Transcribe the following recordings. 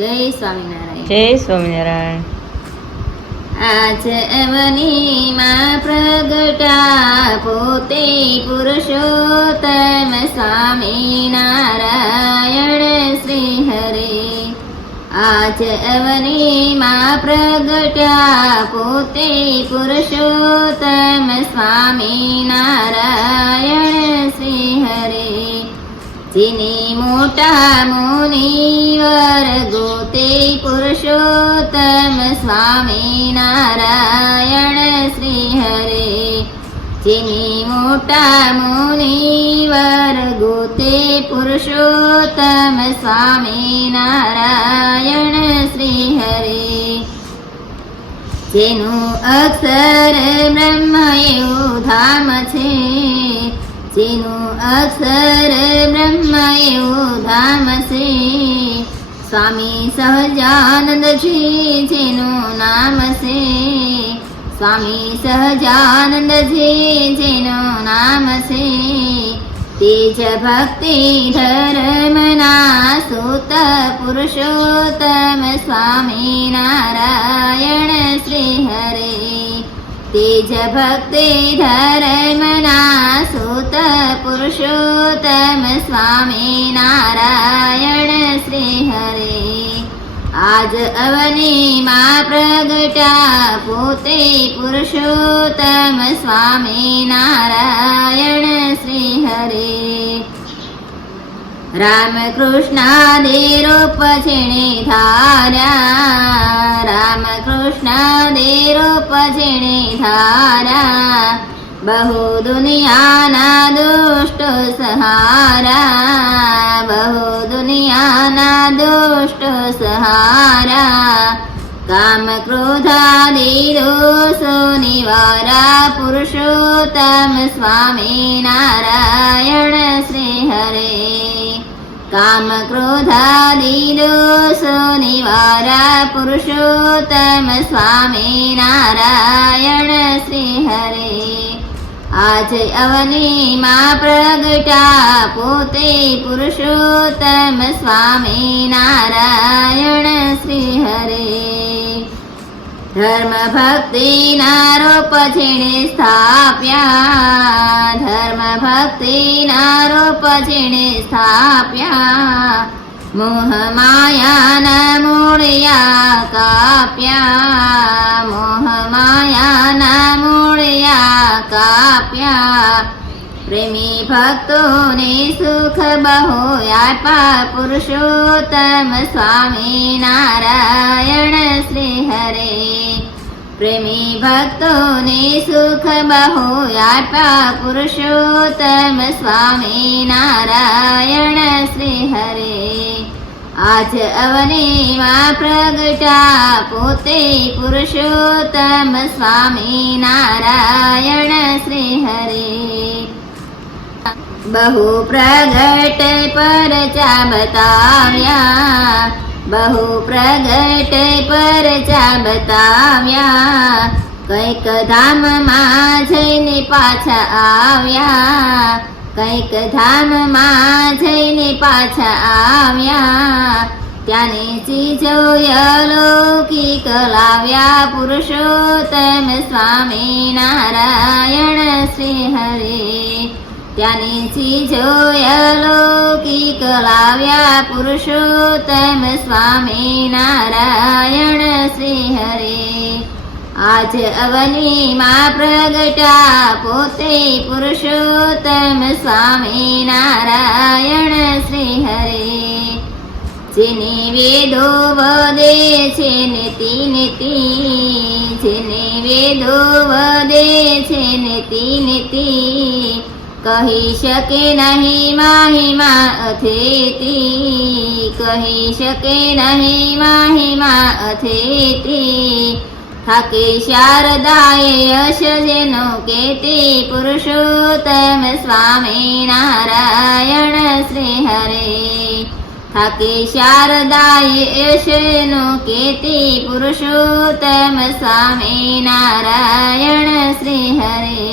જય સ્વામિનારાયણ. જય સ્વામિનારાયણ. આજ અવનીમાં પ્રગટા પોતે પુરુષોત્તમ સ્વામિનારાયણ શ્રી હરે. આજ અવનીમાં પ્રગટા પોતે પુરુષોત્તમ સ્વામિનારાયણ શ્રી હરે. જેને મોટા મુનિવર ગોતે પુરુષોત્તમ સ્વામિનારાયણ શ્રી હરે. જેને મોટા મુનિવર ગોતે પુરુષોત્તમ સ્વામિનારાયણ શ્રી હરે. જેનું અક્ષર બ્રહ્મ એવું ધામ છે, જેનું અક્ષર બ્રહ્મ એવું ધામ છે. સ્વામી સહજાનંદજી જેનું નામ છે, સ્વામી સહજાનંદજી જેનું નામ છે. તેજ ભક્તિ ધર્મના સૂત પુરુષોત્તમ સ્વામિનારાયણ શ્રી હરે. તેજ ભક્તિ ધર્મના સૂત પુરુષોત્તમ સ્વામિનારાયણ શ્રી હરે. આજ અવનીમાં પ્રગટા પોતે પુરુષોત્તમ સ્વામિનારાયણ શ્રી હરે. રામકૃષ્ણાદિ રૂપ જેણે ધાર્યા, રામકૃષ્ણાદિ રૂપ જેણે ધાર્યા. બહુ દુનિયાના દુષ્ટ સહારા, બહુ દુનિયાના દુષ્ટ સહારા. કામ ક્રોધાદિ દોષો નિવારા પુરુષોત્તમ સ્વામિનારાયણ શ્રી હરે. કામ ક્રોધાદિ દોષો નિવારા પુરુષોત્તમ સ્વામિનારાયણ શ્રી હરે. આજ અવનીમાં પ્રગટા પોતે પુરુષોત્તમ સ્વામિનારાયણ શ્રી હરે. ધર્મ ભક્તિના રૂપ જેણે સ્થાપ્યા, ધર્મ ભક્તિના રૂપ જેણે સ્થાપ્યા. મોહ માયાના મૂળિયા કાપ્યા, મોહ માયાના મૂળિયા કાપ્યા. પ્રેમી ભક્તોને સુખ બહુ આપ્યા પુરુષોત્તમ સ્વામિનારાયણ શ્રી હરે. પ્રેમી ભક્તોને સુખ બહુ આપ્યા પુરુષોત્તમ સ્વામિનારાયણ શ્રી હરે. આજ અવનીમાં પ્રગટા પોતે પુરુષોત્તમ સ્વામિનારાયણ શ્રી હરે. બહુ પ્રગટ પરચા બતાવ્યા, બહુ પ્રગટ પરચા બતાવ્યા. કઈક ધામમાં જઈને પાછા આવ્યા, કઈક ધામમાં જઈને પાછા આવ્યા. ત્યાંની ચીજો અલૌકિક લાવ્યા પુરુષોત્તમ સ્વામિનારાયણ શ્રી હરે. ત્યાંની ચીજો અલૌકિક લાવ્યા પુરુષોત્તમ સ્વામિનારાયણ શ્રી હરે. આજ અવનીમાં પ્રગટા પોતે પુરુષોત્તમ સ્વામિનારાયણ શ્રી હરે. જેને વેદો વદે છે નેતિ નેતિ, જેને વેદો વદે છે નેતિ નેતિ. કહી શકે નહીં માહિમા અથેતી, કહી શકે નહીં માહિમા અથેતી. થાકે શારદાએ યશ જેનો કેતી પુરુષોત્તમ સ્વામિનારાયણ શ્રી હરે. થાકે શારદાએ યશનો કેતી પુરુષોત્તમ સ્વામિનારાયણ શ્રી હરે.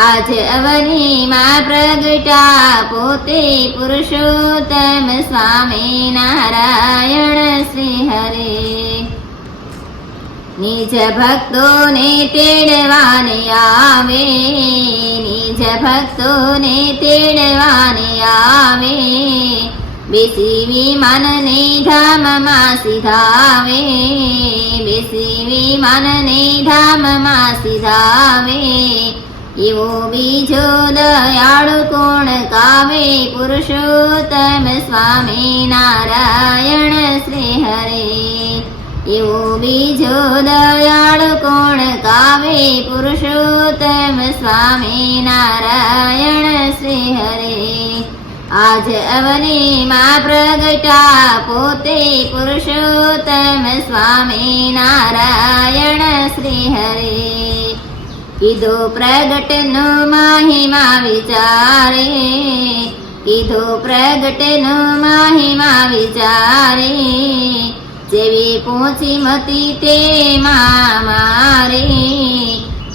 આજ અવનીમાં પ્રગટા પોતે પુરુષોત્તમ સ્વામિનારાયણ શ્રી હરે નિજ ભક્તોને તેડવાને આવે નિજ ભક્તોને તેડવાને આવે બેસી વિમાનને ધામમાં સીધાવે બેસી વિમાનને ધામમાં સીધાવે એવો બીજો દયાળુ કોણ કાવે પુરુષોત્તમ સ્વામી નારાયણ શ્રી હરે એવો બીજો દયાળુ કોણ કાવે પુરુષોત્તમ સ્વામી નારાયણ શ્રી હરે આજ અવનીમાં પ્રગટા પોતે પુરુષોત્તમ સ્વામી નારાયણ શ્રી હરે કીધો પ્રગટનો મહિમા વિચારે કીધો પ્રગટનો મહિમા વિચારે જેવી પહોંચી મતી તેમાં મારે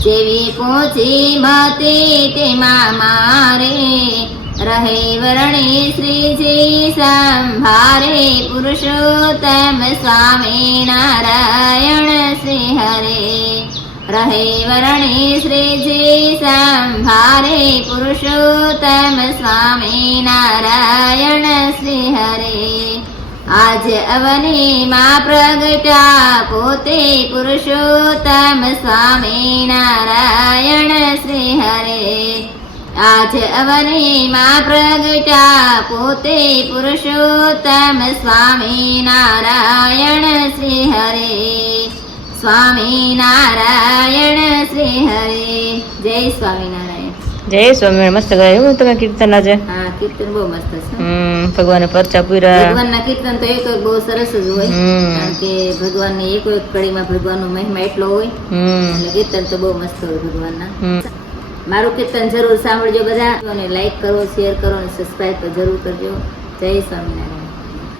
જેવી પહોંચી મતી તેમાં મારે રહે વરણી શ્રીજી સંભારે પુરુષોત્તમ સ્વામી નારાયણ શ્રી હરે રહે વરણી શ્રીજી સંભારે પુરુષોત્તમ સ્વામી નારાયણ શ્રી હરે આજ અવનીમાં પ્રગટા પોતે પુરુષોત્તમ સ્વામી નારાયણ શ્રી હરે આજ અવનીમાં પ્રગટા પોતે પુરુષોત્તમ સ્વામી નારાયણ શ્રી હરે સ્વામી નારાયણ શ્રી હરે જય સ્વામિનારાયણ જય સ્વામિનારાયણ. મસ્ત ગાયું તમે કીર્તન આજે. હા કીર્તન બહુ મસ્ત છે. ભગવાને પરચા પૂરા. ભગવાનના કીર્તન તો એક બહુ સરસ જ હોય કારણ કે ભગવાનની એક એક કડીમાં ભગવાનનો મહિમા એટલો હોય એટલે કીર્તન તો બહુ મસ્ત હોય ભગવાનના. મારું કીર્તન જરૂર સાંભળજો બધા અને લાઈક કરો, શેર કરો અને સબસ્ક્રાઇબ જરૂર કરજો. જય સ્વામિનારાયણ.